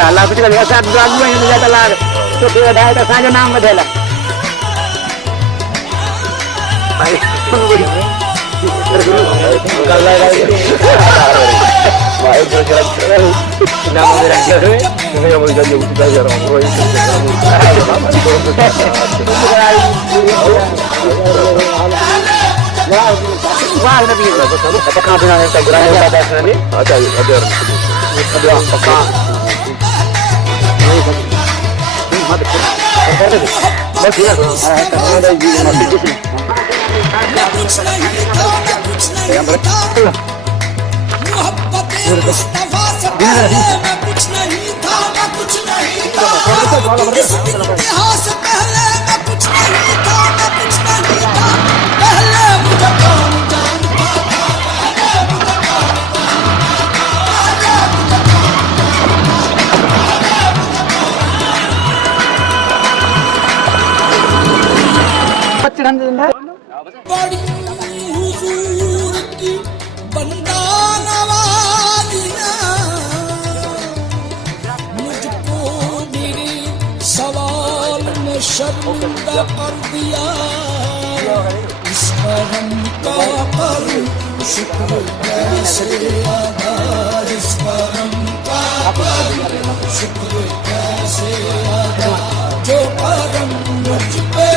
अल्लाह कुछ कर साथ आदमी में जाता लाग तो फिर ढाई तो साजो नाम बदला भाई भाई जो नाम मेरा क्या है मैं बोल जाइए उठा जा रहा हूं वाह नबी अच्छा कहां बना है ग्राम का देखना नहीं अच्छा अदर कहां बस ये मुस्तफा से पहले मैं कुछ नहीं था मैं कुछ नहीं था इतिहास पहले मैं कुछ नहीं था मैं कुछ नहीं था पहले मुझे कौन जानता बड़ी हुजूर की बंदा नवाजिया मुझको मेरे सवाल में शर्मिंदा कर दिया इस करम का कर शुक्र कैसे अदा इस करम का कर शुक्र कैसे अदा जो करम मुझ पे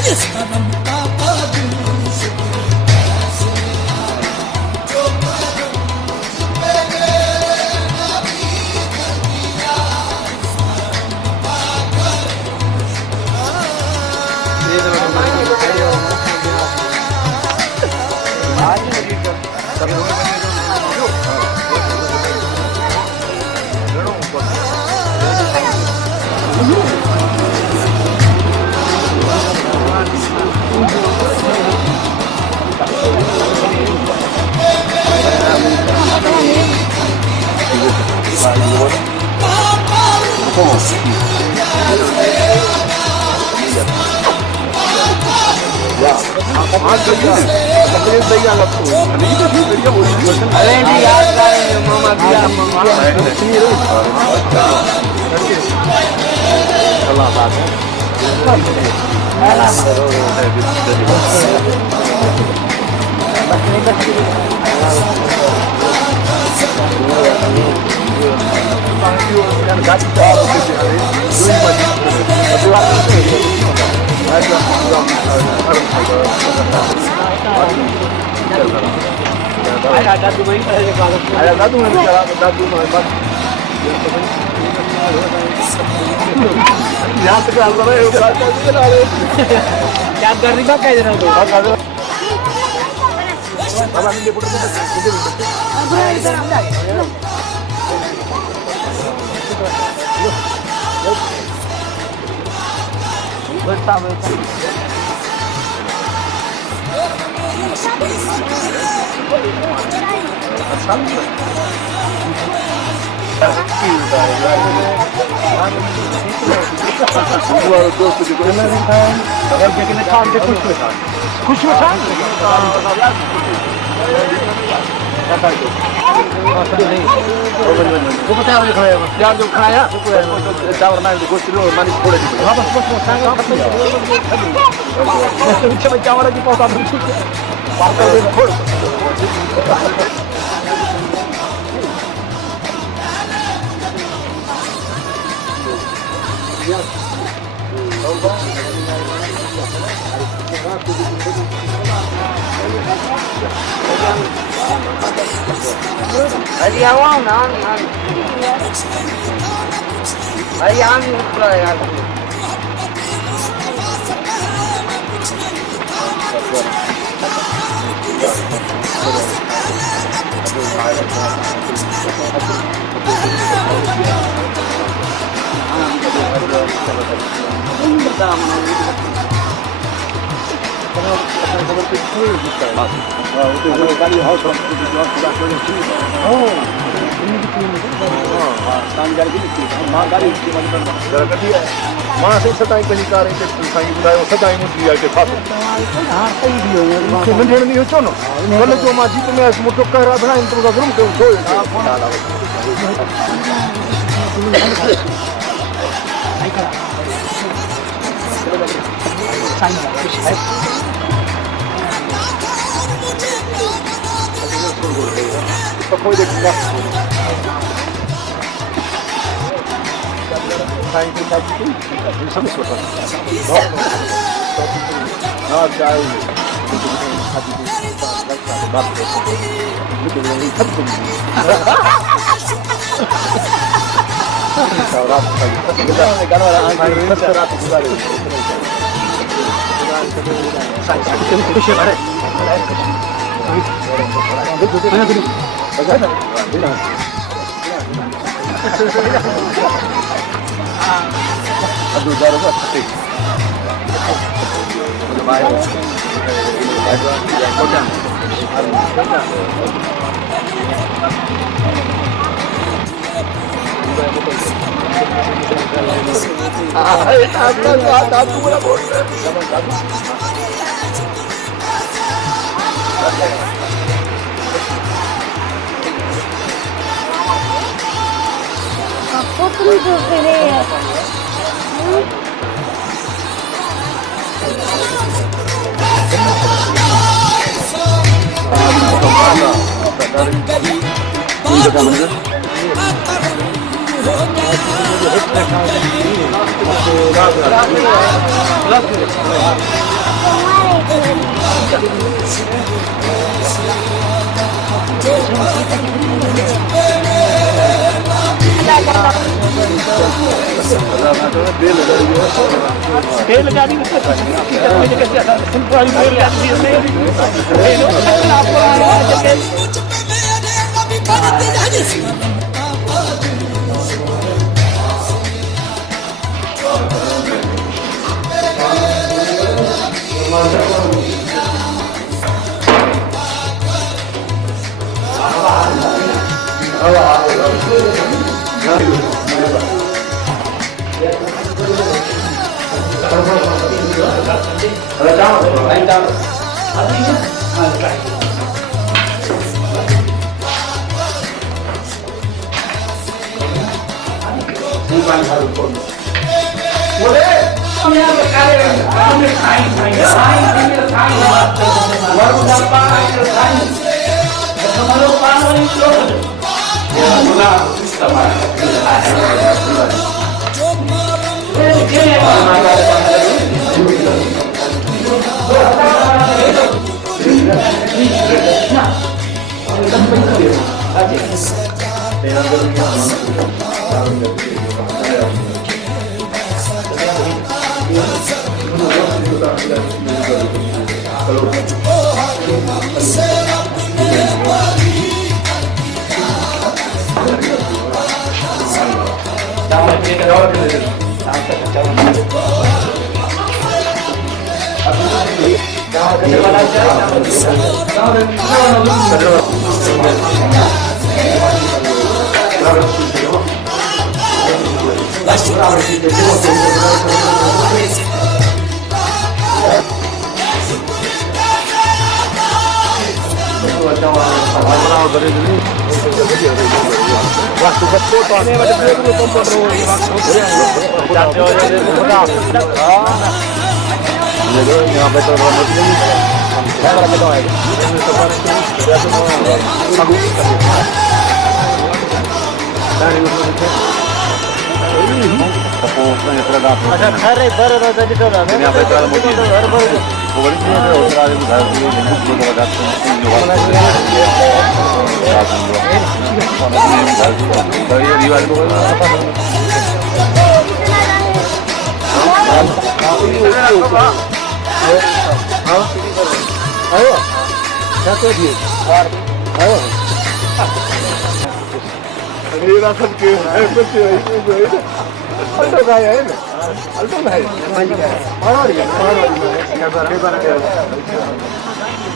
जिस कदम का मां से सदाई पंहिंजी कार हिते साईं ॿुधायो सदाई मुंहिंजी आहे हिते फाथो मंझंदि ॾींहुं अचो न कल्ह जो मां जीप में आयुसि मूंखे कहरा बणाइनि तो ज़रूरु कयो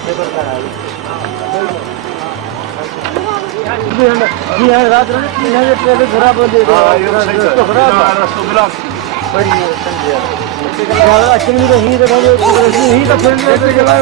जी हाँ रात में 3000 रुपये तो खराब हो जाएगा तो खराब बड़ी अच्छी नहीं रही तो ही तो फिर लेके चला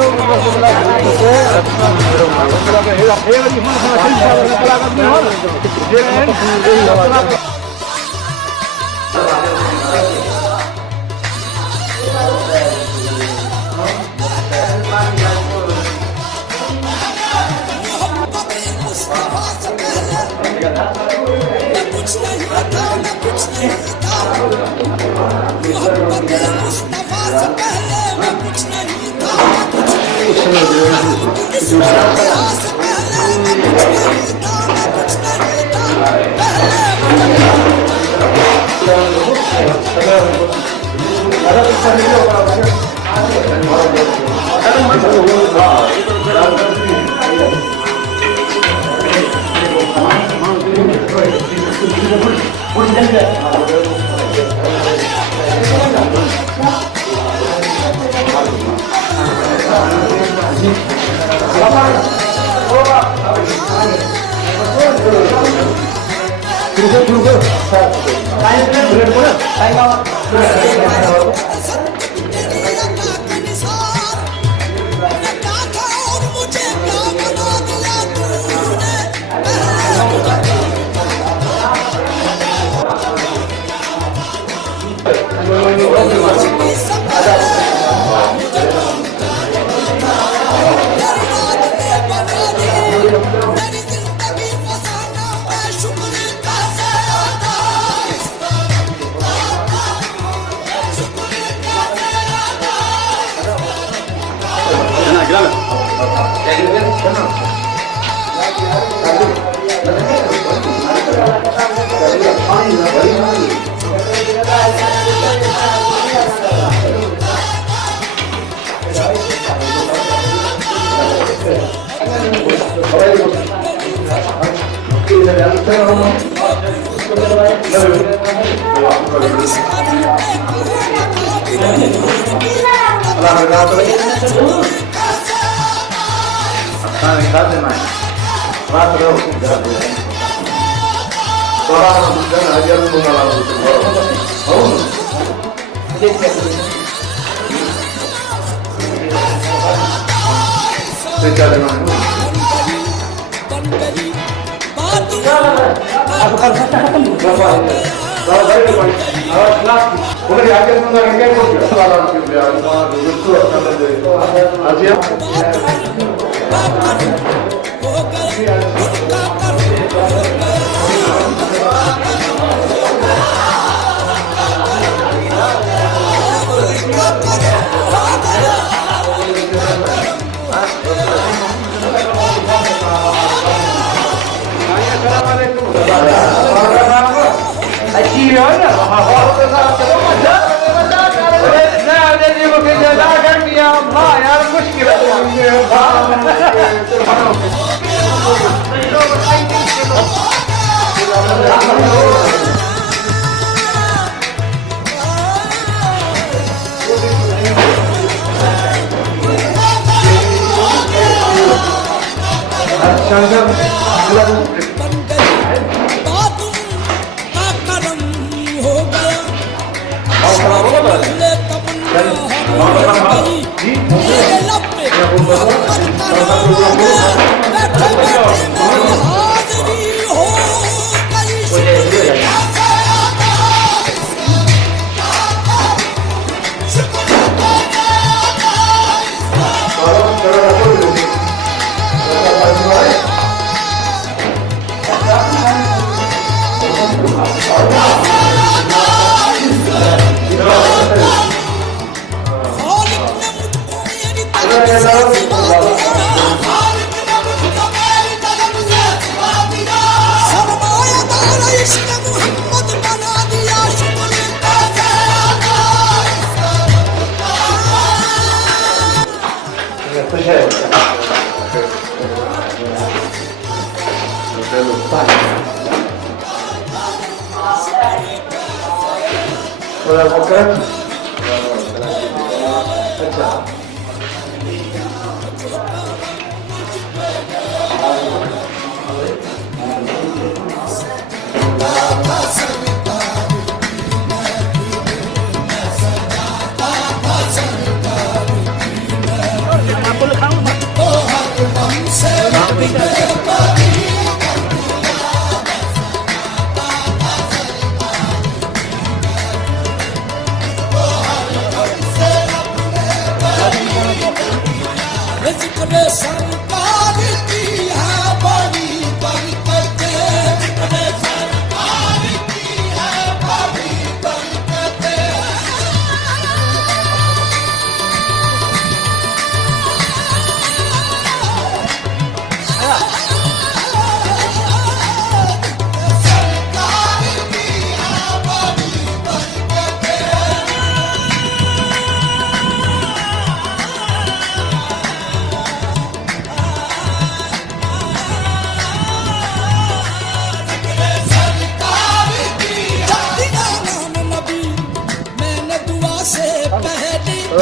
मुस्तफा से पहले मैं कुछ नहीं था, मैं कुछ नहीं था। मोहब्बत मुस्तफा से पहले मैं कुछ नहीं था, मैं कुछ नहीं था। इस इतिहास से पहले मैं कुछ नहीं था, मैं कुछ नहीं था।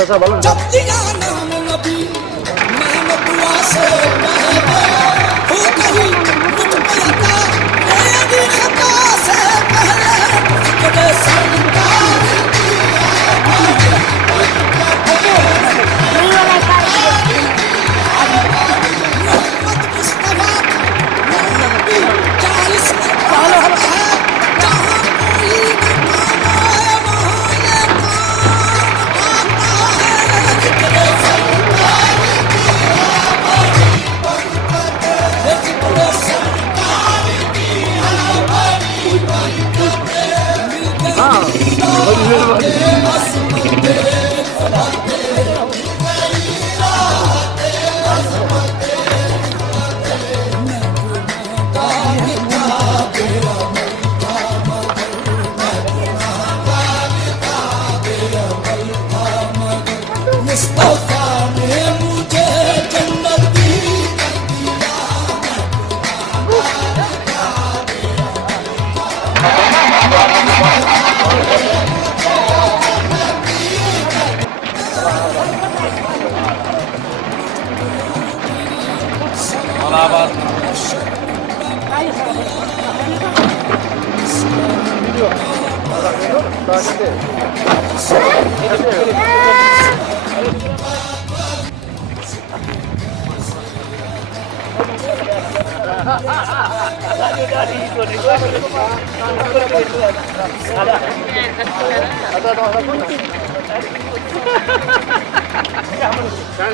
सा बालू जब दिया नाम नबी मैंने दुआ से पहले हो कहीं मुझ पे अता मेरी खता से पहले तेरे सरकार मोहम्मद मुस्तफा नबी 40 साल है जहां कोई न पाए वहां मुस्तफा ने मुझे जन्नत दी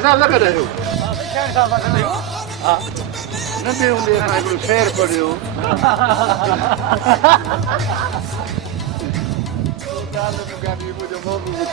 साहब ना कर रहे हो नबी होंगे ना कोई शेर पढ़ियो मुझे मौजूद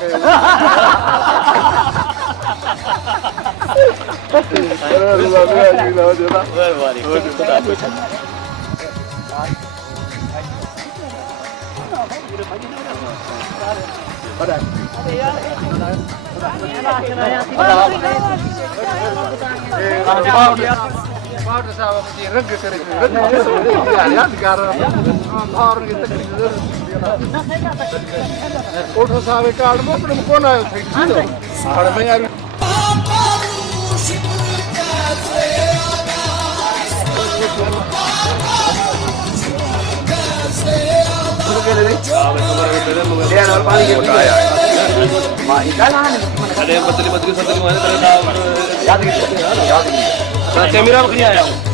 कैमरा में आया हूँ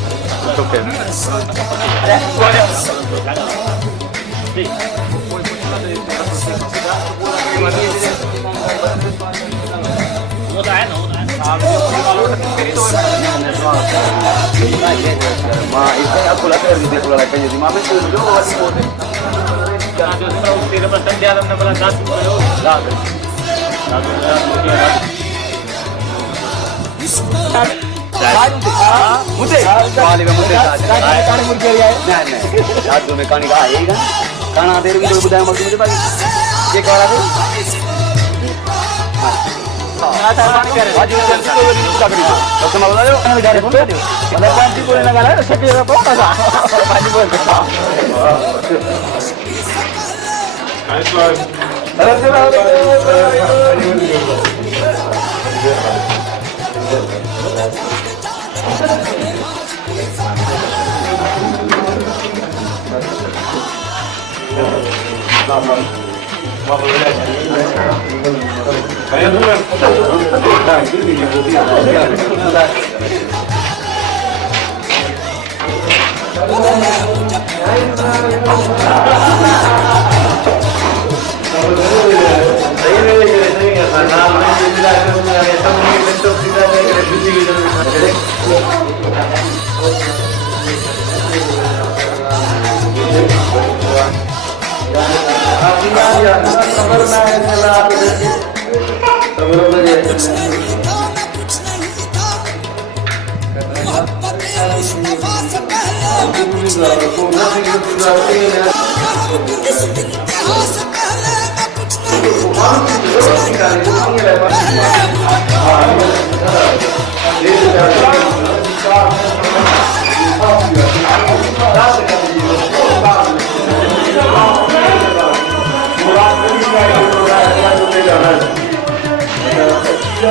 ते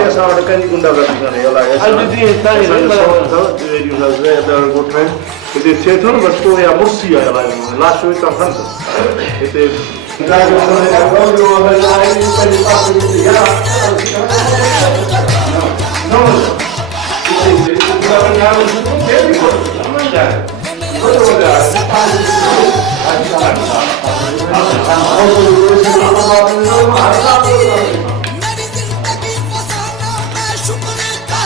असं अडकांची गुंडागर्दी करणे याला गोठणे ते थेथून बसतो या मुर्सी याला लास्ट वेळचा खंत ते मेरी जिंदगी फसाना मैं शुक्र का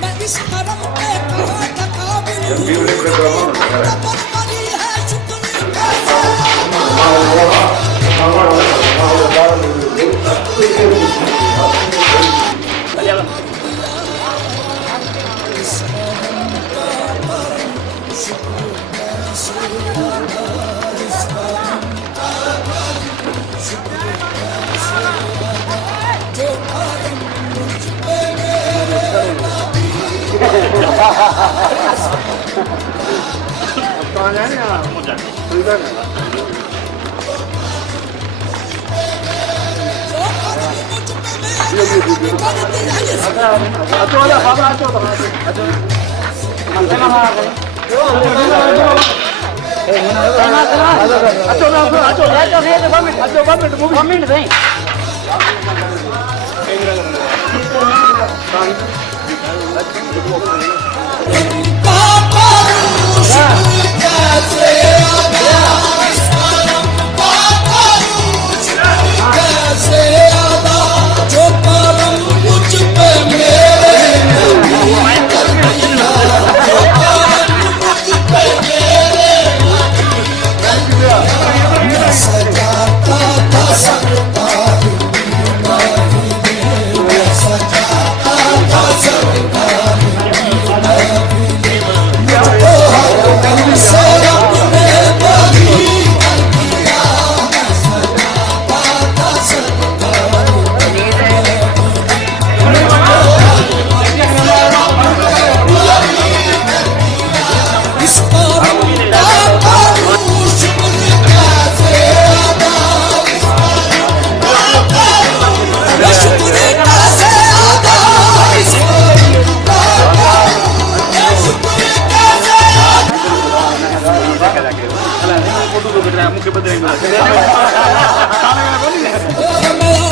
मैं इस करम पे कहाँ था काबिल बरबादी है शुक्र का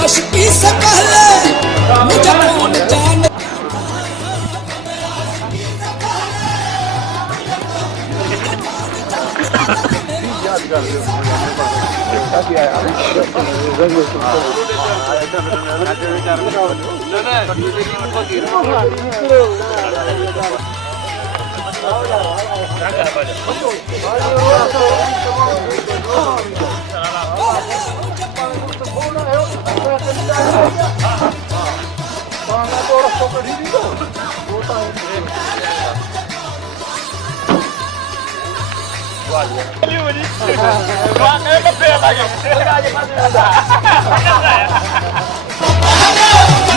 आशिकी से पहले मुझे कौन जाने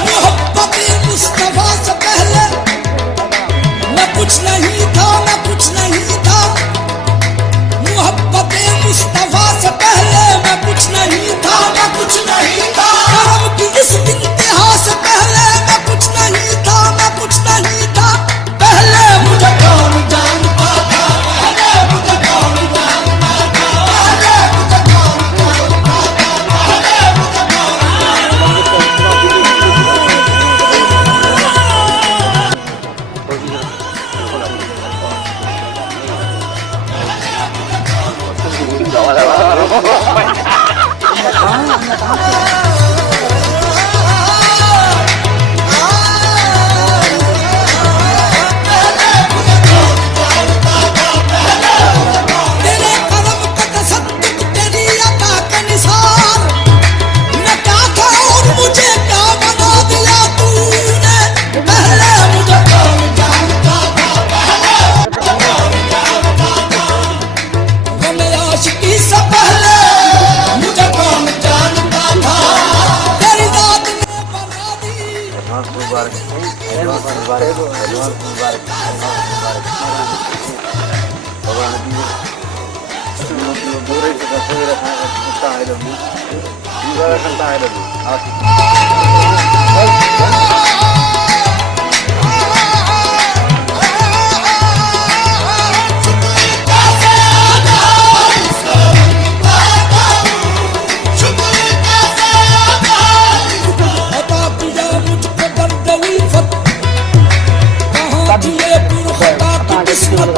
मोहब्बत मुस्तफा से पहले मैं कुछ नहीं था, मैं कुछ नहीं था। मोहब्बत मुस्तफा से पहले मैं कुछ नहीं था, मैं कुछ नहीं था। करम की इस इंतहा से पहले मैं कुछ नहीं था, मैं कुछ नहीं था। पहले मुझे कौन जानता था, पहले मुझे कौन जानता था, पहले मुझे कौन जानता था, पहले मुझे कौन संसार मैं क्या था और मुझे क्या बना दिया तूने पहले मुझे कौन जानता था वो मेरी आशिकी से पहले मुझे कौन जानता था तेरी रात ने बना दी अता किया मुझको दर्द उल्फत कहाँ थी ये पुरखता की किस्मत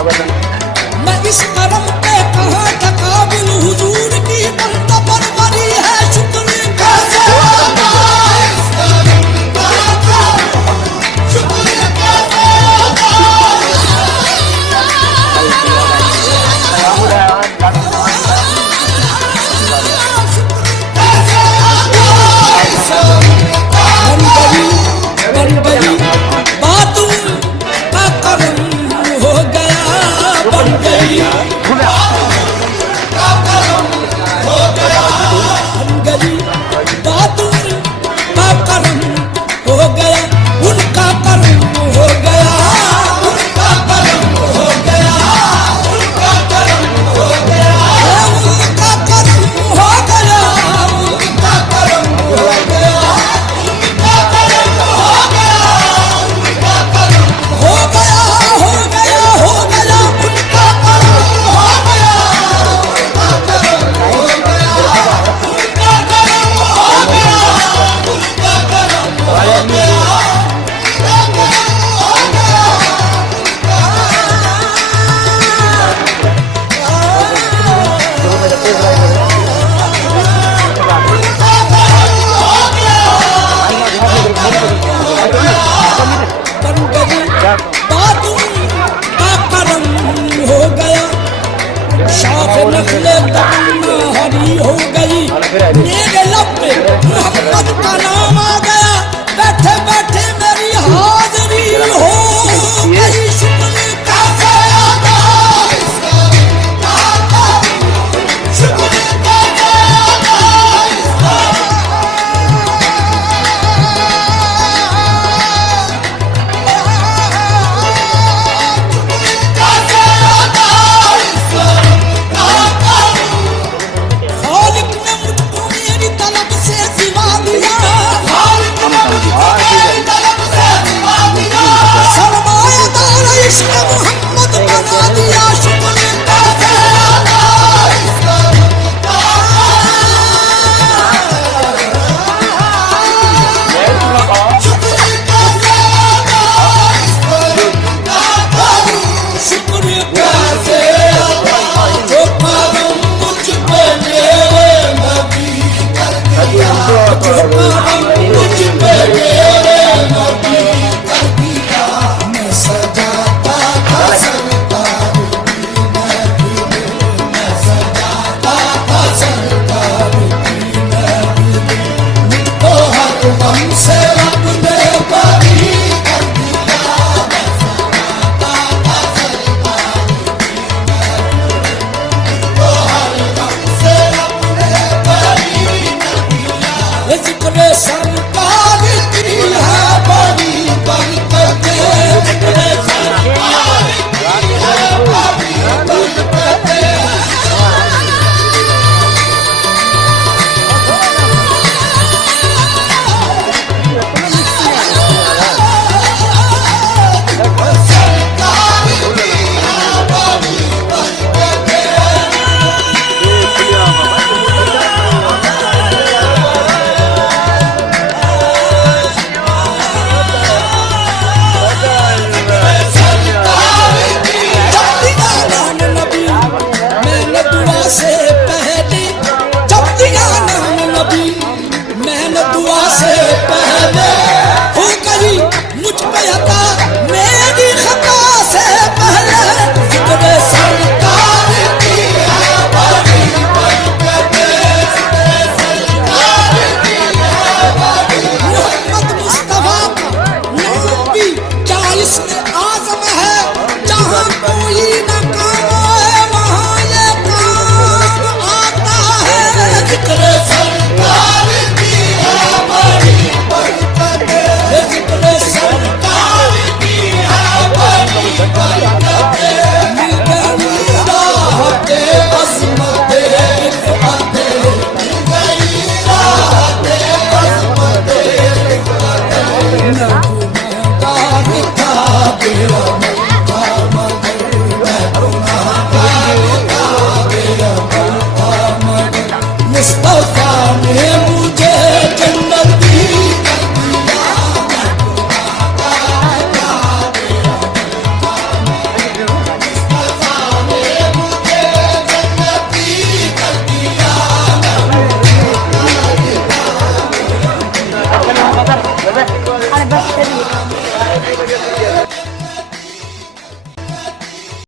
मैं इस करम पे कहाँ था काबिल हुजूर की बंदा परवरी है शुक्र कैसे अदा इस करम का शुक्र कैसे बन गई बातों का करम हो गया बन गई बातों का करम हो गया उनका करम हो गया उनका करम हो गया उनका करम हो गया उनका करम हो गया उनका करम हो गया उनका करम हो गया उनका करम हो गया हो गया हो गया उनका करम हो गया उनका करम हो गया उनका करम हो गया उनका करम हो गया बन गई बातों का करम हो गया शाख नखले तमन्ना हरी हो गई मेरे लब पे मोहब्बत का नाम